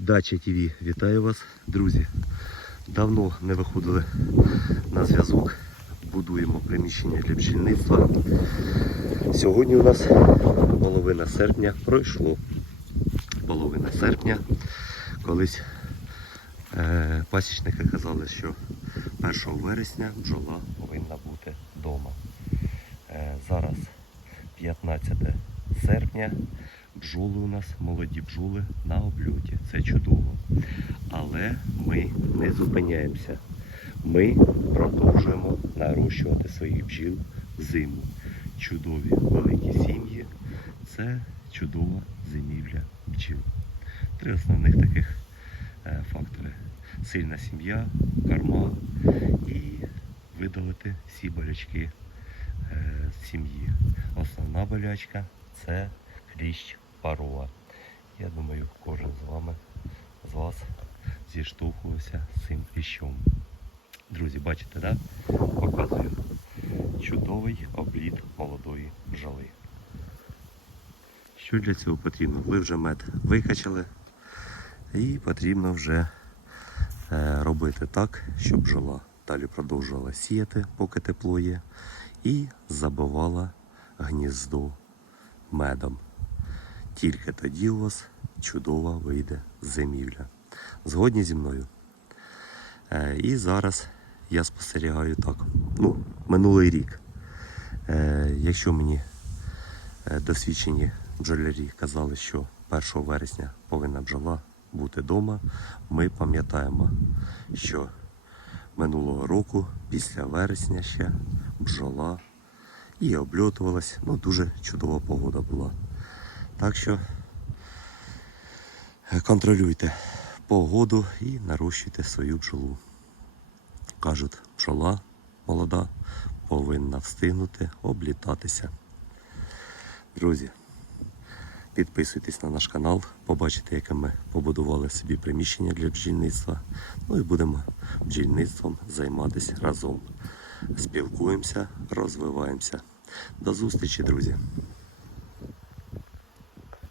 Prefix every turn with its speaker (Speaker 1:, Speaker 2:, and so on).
Speaker 1: Дача ТВ, вітаю вас, друзі. Давно не виходили на зв'язок. Будуємо приміщення для бджільництва. Сьогодні у нас половина серпня пройшло. Половина серпня. Колись е, пасічники казали, що 1 вересня бджола повинна бути вдома. Е, зараз 15 серпня. Бджоли у нас молоді бджоли на обльоті. Це чудово. Але ми не зупиняємося. Ми продовжуємо нарощувати своїх бджіл зиму. Чудові великі сім'ї це чудова зимівля бджіл. Три основних таких е, фактори: сильна сім'я, корма і видалити всі болячки е, сім'ї. Основна болячка це кліщ парова. Я думаю, кожен з вами з вас зіштовхувався з цим кліщом. Друзі, бачите, да? Показую чудовий обліт молодої бджоли. Що для цього потрібно? Ви вже мед викачали і потрібно вже е, робити так, щоб бджола далі продовжувала сіяти, поки тепло є, і забивала гніздо медом. Тільки тоді у вас чудова вийде зимівля. Згодні зі мною. Е, і зараз я спостерігаю так. Ну, минулий рік. Е, якщо мені е, досвідчені бджолярі казали, що 1 вересня повинна бджола бути вдома, ми пам'ятаємо, що минулого року, після вересня ще бджола і обльотувалась. Ну, дуже чудова погода була. Так що контролюйте погоду і нарощуйте свою бджолу. Кажуть, бджола молода повинна встигнути облітатися. Друзі, підписуйтесь на наш канал, побачите, яке ми побудували собі приміщення для бджільництва. Ну і будемо бджільництвом займатися разом. Спілкуємося, розвиваємося. До зустрічі, друзі!